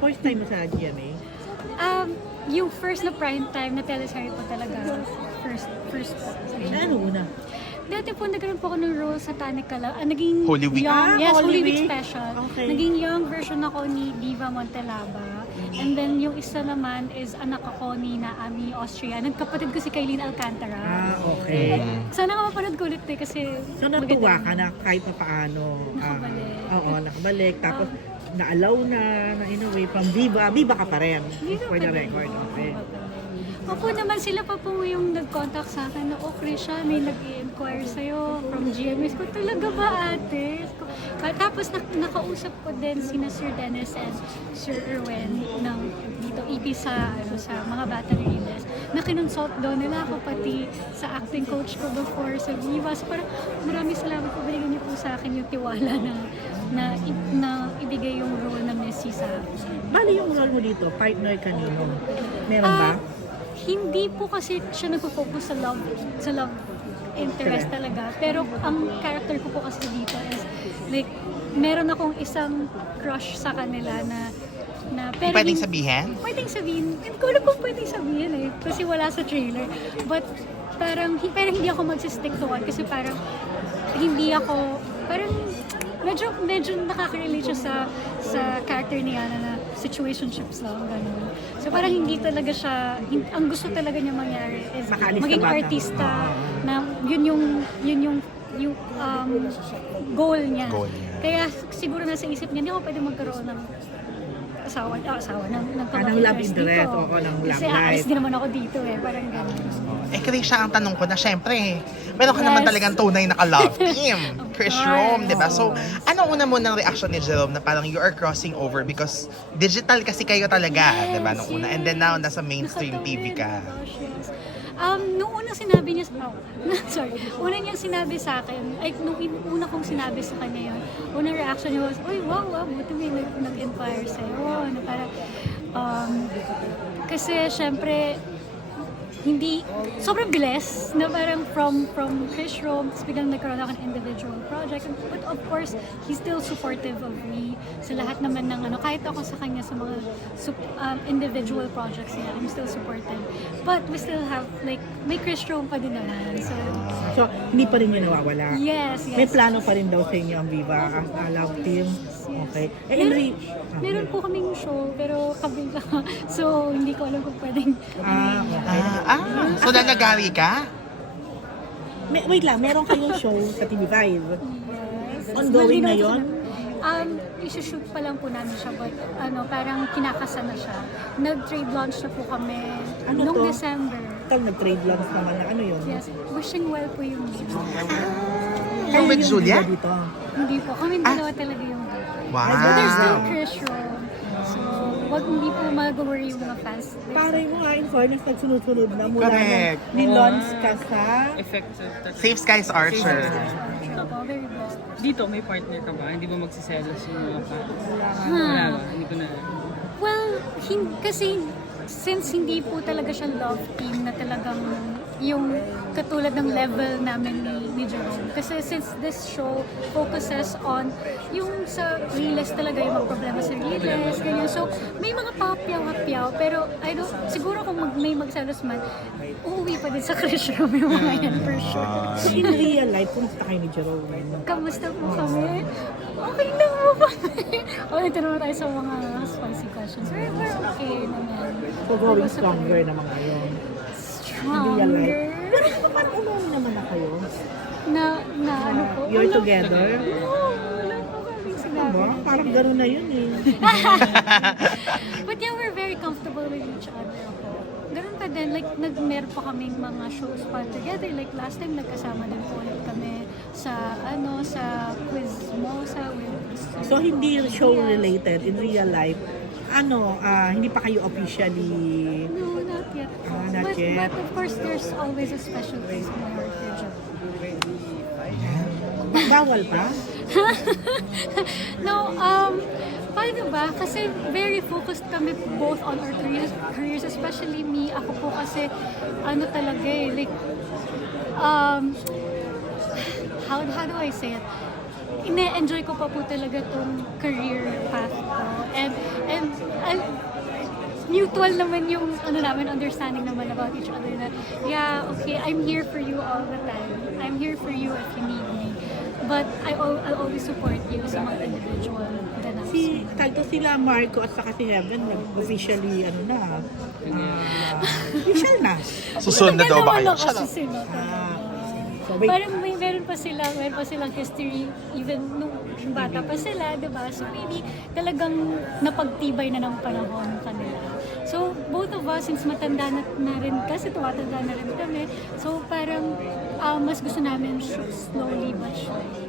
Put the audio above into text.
first time mo sa GMA? Yung first na prime time na teleserye po talaga. First po. Ano una? Dati po nagkaroon po ako ng role sa Tanikala. Naging Holy Week. young, yes, Holy Holy Week Week. special. Okay. Naging young version ako ni Diva Montelaba. And then yung isa naman is anak ako ni Naami Austria. Nagkapatid ko si Kailin Alcantara. Okay. Sana nga mapanood ko ulit kasi So natuwa ka na kahit pa paano. Nakabalik. Oo, nakabalik. Tapos na-allow na in a way from Viva. Viva ka pa rin. Viva For the pa rin. record. Okay. Opo naman, sila pa po yung nag-contact sa akin na, Krisha, may nag-i-inquire sa'yo from GMS ko. Talaga ba, ate? Tapos nakausap ko din sina Sir Dennis and Sir Erwin ng dito EP sa mga Batang Riles na kinonsult daw nila ako pati sa acting coach ko before sa Viva. So parang maraming salamat po, binigyan niyo po sa akin yung tiwala na ibigay yung role ng Missy sa akin. Bali yung role mo dito, partner kanino? Meron ba? Hindi po kasi siya nagpo-focus sa love interest talaga. Pero ang character ko po kasi dito is like meron akong isang crush sa kanila na pero Pwedeng sabihin? Pwedeng sabihin. Hindi ko alam kung pwedeng sabihin kasi wala sa trailer. But pero hindi ako magsi-stick to one kasi parang hindi ako parang medyo nakaka-relate siya sa character ni Yana na situationships lang, gano'n. So parang hindi talaga siya, ang gusto talaga niya mangyari is Makaalis maging ka ba? artista na yun yung goal niya. Goal niya. Kaya siguro nasa isip niya, hindi ako pwede magkaroon ng asawa Ng love interest, oo, ng love Kasi life. aalis din naman ako dito parang gano'n. Krisha, ang tanong ko na, syempre, meron ka naman Yes. talagang tunay na ka-love team. Chris course. Rome, di ba? So, ano una mo ng reaction ni Jerome na parang you are crossing over because digital kasi kayo talaga, di ba, nung una. And then now, nasa mainstream TV ka. Gosh, yes. Nung una sinabi niya, una niyang sinabi sa akin, nung una kong sinabi sa kanya yun, unang reaction niya was, uy, wow, buti may nag-inspire sa'yo. Kasi syempre, hindi, sobrang bilis na parang from Chris Rome, tapos biglang nagkaroon ako ng individual project. But of course, he's still supportive of me sa lahat naman ng kahit ako sa kanya sa mga individual projects niya, I'm still supportive. But we still have, may Chris Rome pa din naman. So, hindi pa rin yun nawawala? Yes. May plano pa rin daw sa inyo ang Viva, ang love team? Okay. Meron po kaming show, pero kabila. So, hindi ko alam kung pwedeng. So nanagari ka? Wait lang, meron kayong show sa TV5. Yes. Ongoing na yun? Isushoot pa lang po namin siya, but parang kinakasa na siya. Nag-trade launch na po kami noong to? December. Ikaw nag-trade lang naman na ano yun? Yes, wishing well po yung name. Yung with yung Julia? Viva dito. Hindi po, kami dalawa talaga yung Wow. But there's still Chris Rome. So, hindi po mag-worry yung mga fans. Pare mo nga, in fairness, nagsunod-sunod na mula Correct. ni-launch ka sa... Effective. Safe Skies Archer. Very blessed. Dito, may partner ka ba? Hindi ba magsiselos yung mga fans? Wala ba? Hindi ko na... Well, kasi since hindi po talaga siya love team na talagang yung katulad ng level namin ni Jerome. Kasi since this show focuses on yung sa Riles talaga, yung mga problema sa Riles, ganyan. So, may mga papyaw-hapyaw, pero siguro kung may magselos man, uuwi pa din sa Chris Rome yung mga yan, for sure. So, in real life, kumusta kayo ni Jerome? Kamusta po kami? Okay lang po kami. Ito naman tayo sa mga spicy questions. We're okay naman. So, going stronger naman kayo. Stronger? Pero parang umuwi naman na kayo. Ano po? You're Wala- together? Wala po kaming sinabi. Diba? Parang gano'n na yun eh. But yeah, we're very comfortable with each other po. Ganun pa din, meron pa kaming mga shows pa together. Like last time, nagkasama din po ulit kami sa Quizmosa with So, hindi show related in real life. Hindi pa kayo officially... No, not yet. Not yet. But of course, there's always a special place in my heart for Joe. Bawal pa? No, paano ba? Kasi very focused kami both on our careers, especially me. Ako po kasi, talaga how do I say it? Ine-enjoy ko pa po talaga tong career path ko. And mutual naman yung namin, understanding naman about each other na, yeah, okay, I'm here for you all the time. I'm here for you if you need me. But I'll always support you sa mga individual ganap. Sila Marco at saka si Heaven, officially, official na. Susunod na daw ba kayo? Kasi sila. So, wait. Parang meron pa silang history even nung bata pa sila, 'di ba? So maybe talagang napagtibay na ng panahon kanila. So both of us, since matanda na rin kasi tumatanda na rin kami, so parang mas gusto namin slowly but surely